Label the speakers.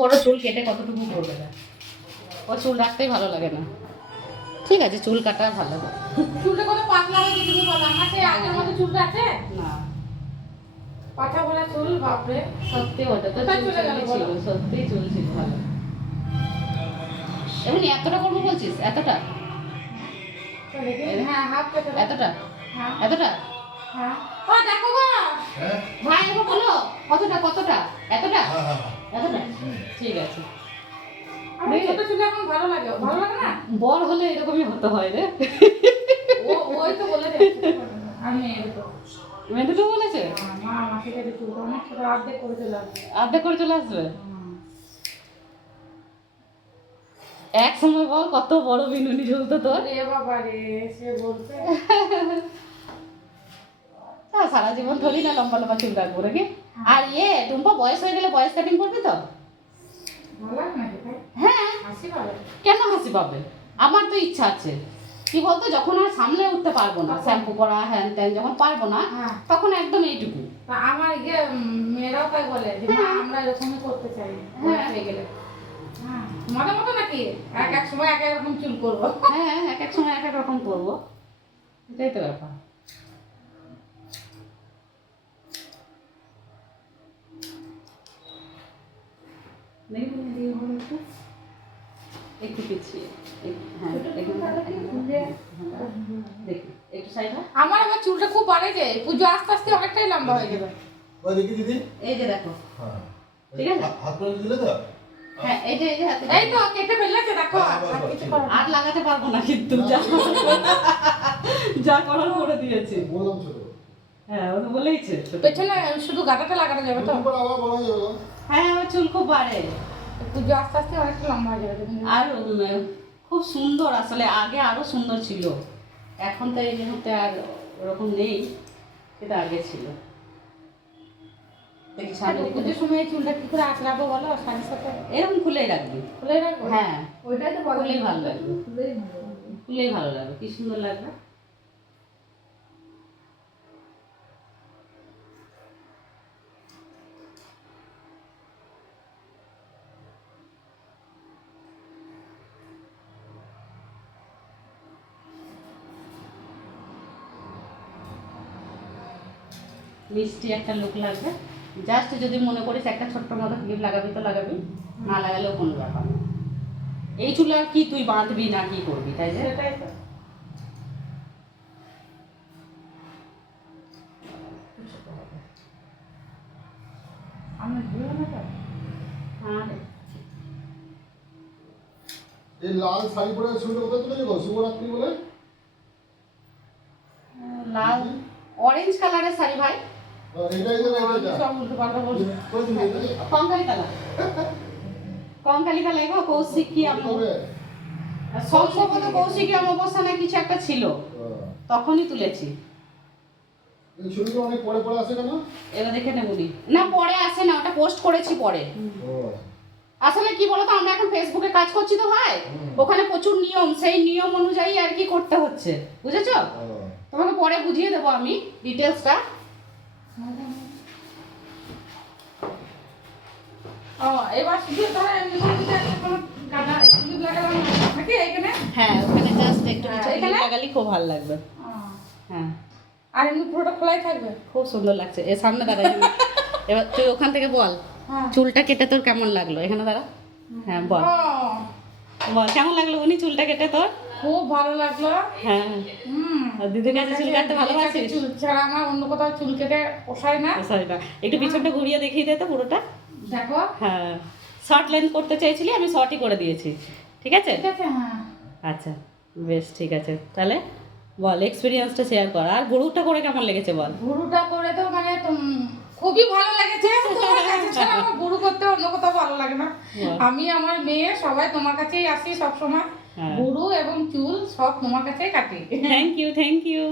Speaker 1: বড় চুল কেটে কতটুকু করবে না? ও চুল রাখতেই ভালো লাগে না। ঠিক আছে চুল কাটা ভালো।
Speaker 2: চুলটা কত পাতলা হয়েছে তুমি বলো আমার সেই আগের মতো চুলটা আছে?
Speaker 1: না।
Speaker 2: পাছা বলা চুল বাপরে।
Speaker 1: সত্যি ওটা তো চুল ছিল সত্যি চুল ছিল ভালো। এমনি এতটা করব বলছিস? এতটা?
Speaker 2: হ্যাঁ হাফ
Speaker 1: এতটা?
Speaker 2: হ্যাঁ।
Speaker 1: এতটা?
Speaker 2: হ্যাঁ? ও দেখো গো।
Speaker 1: ভাই এবার বলো কতটা কতটা? এতটা?
Speaker 3: হ্যাঁ, হ্যাঁ,
Speaker 1: এতটা? ঠিক আছে।
Speaker 2: ছোট চুল এখন ভালো লাগে। ভালো লাগে না?
Speaker 1: বড় হলে এরকমই হতে হয় রে।
Speaker 2: ও ওই তো বলে আমি এরকম।
Speaker 1: তো বলেছে?
Speaker 2: অর্ধেক করে চলে আসবে।
Speaker 1: আর্ধেক করে চলে আসবে? এক সময় বল কত বড় বিনুনি ঝুলতো তোর।
Speaker 2: রে বাবা রে সে বলছে।
Speaker 1: তা সারা জীবন ধরি না লম্বা লম্বা চুল রাখব নাকি? আর ইয়ে টুম্পা বয়স হয়ে গেলে বয়স কাটিং করবি তো? হ্যাঁ।
Speaker 2: হাসি পাবে।
Speaker 1: কেন হাসি পাবে? আমার তো ইচ্ছা আছে। কি বলতো যখন আর সামলে উঠতে পারব না শ্যাম্পু করা হ্যান ত্যান যখন পারব না
Speaker 2: হ্যাঁ।
Speaker 1: তখন একদম এইটুকু।
Speaker 2: আমার ইয়ে মেয়েরাও তাই বলে যে মা আমরা এরকমই করতে চাই হ্যাঁ। হয়ে গেলে। হ্যাঁ। তোমাদের মতো নাকি? এক এক সময় এক এক রকম চুল করব।
Speaker 1: হ্যাঁ এক এক সময় এক এক রকম করব। এটাই তো ব্যাপার। একটু। একটু পিছিয়ে। হ্যাঁ হ্যাঁ, দেখি। একটু সাইড।
Speaker 2: আমার আবার চুলটা খুব বাড়ে যায় পুজো আস্তে আস্তে অনেকটাই লম্বা হয়ে যাবে।
Speaker 3: ওই দেখি দিদি।
Speaker 1: এই যে দেখো।
Speaker 3: হ্যাঁ।
Speaker 1: ঠিক আছে।
Speaker 3: হাত- হাত করে দিলে তো?
Speaker 1: হ্যাঁ এই যে এই যে
Speaker 2: এই তো কেটে দেখো।
Speaker 3: হ্যাঁ,
Speaker 2: আর
Speaker 1: লাগাতে পারব না কিন্তু যা যা করার করে দিয়েছে।
Speaker 3: বললাম
Speaker 1: হ্যাঁ ও তো বলেইছে।
Speaker 2: পেছনে শুধু গাটাটা লাগানো যাবে তো।
Speaker 1: হ্যাঁ আমার চুল খুব বাড়ে।
Speaker 2: পুজো আস্তে আস্তে অনেকটা লম্বা হয়ে যাবে
Speaker 1: আর খুব সুন্দর আসলে আগে আরও সুন্দর ছিল। এখন তো এই মুহূর্তে আর ওরকম নেই এটা আগে ছিল। দিকে
Speaker 2: পুজোর সময় চুলটা কি করে আঁচড়াবো বলো শাড়ির সাথে
Speaker 1: এরকম খুলেই রাখবি।
Speaker 2: খুলে রাখব?
Speaker 1: হ্যাঁ
Speaker 2: ওইটাই তো
Speaker 1: খুলেই ভালো লাগবে।
Speaker 2: খুলেই
Speaker 1: খুলেই ভালো লাগবে কি সুন্দর লাগবে। মিষ্টি একটা লুক লাগবে। জাস্ট যদি মনে করিস একটা ছোট্ট মতো ক্লিপ লাগাবি তো লাগাবি না লাগালেও কোনো ব্যাপার না। এই চুলে আর কি তুই বাঁধবি না কি করবি তাই যে?
Speaker 2: সেটাই তো।
Speaker 1: হ্যাঁ।
Speaker 3: এই লাল শাড়ি পরে ছবিটা কোথায় তুলে যাব? শুভরাত্রি বলে?
Speaker 1: লাল অরেঞ্জ কালারের শাড়ি ভাই। কৌশিকী সম্ভবত কৌশিকী অমাবস্যা না কিছু একটা ছিল। তখনই তুলেছি। দেখে নেবুনি না। পরে আসে না ওটা পোস্ট করেছি পরে। আসলে কি বলতো আমরা এখন ফেসবুকে কাজ করছি তো ভাই। ওখানে প্রচুর নিয়ম সেই নিয়ম অনুযায়ী আর কি করতে হচ্ছে। বুঝেছ? তোমাকে পরে বুঝিয়ে দেবো আমি ডিটেলসটা
Speaker 2: এবার শুধু ধরো একটা লাগালাম এখানে?
Speaker 1: হ্যাঁ ওখানে জাস্ট একটু
Speaker 2: হ্যাঁ,
Speaker 1: কিছু
Speaker 2: এখানে?
Speaker 1: খুব ভালো লাগবে। হ্যাঁ।
Speaker 2: আর এমনি পুরোটা খোলাই থাকবে?
Speaker 1: খুব সুন্দর লাগছে। এর সামনে এবার তুই ওখান থেকে বল চুলটা কেটে তোর কেমন লাগল? এখানে দাঁড়া। হ্যাঁ বল। বল কেমন লাগল? উনি চুলটা কেটে তোর?
Speaker 2: খুব ভালো লাগল।
Speaker 1: হ্যাঁ। দিদির কাছে চুল কাটতে ভালোবাসিস?
Speaker 2: চুল ছাড়া আমার অন্য কোথাও চুল কেটে পোষায় না।
Speaker 1: সরি না। একটু পিছনটা ঘুরিয়ে দেখিয়ে দে তো পুরোটা।
Speaker 2: দেখো।
Speaker 1: হ্যাঁ। শর্ট লেন্থ করতে চাইছিলি আমি শর্টই করে দিয়েছি। ঠিক আছে?
Speaker 2: ঠিক আছে হ্যাঁ।
Speaker 1: আচ্ছা বেশ ঠিক আছে। তাহলে বল এক্সপিরিয়েন্সটা শেয়ার কর। আর গরুটা করে কেমন লেগেছে বল?
Speaker 2: গুরুটা করে তো মানে খুবই ভালো লেগেছে। তোমার কাছে ছাড়া আমার গুরু করতে অন্য কোথাও ভালো লাগে না। আমি আমার মেয়ে সবাই তোমার কাছেই আসি সব সময়
Speaker 1: হ্যাঁ।
Speaker 2: গুরু এবং চুল সব তোমার কাছেই কাটি।
Speaker 1: Thank you thank you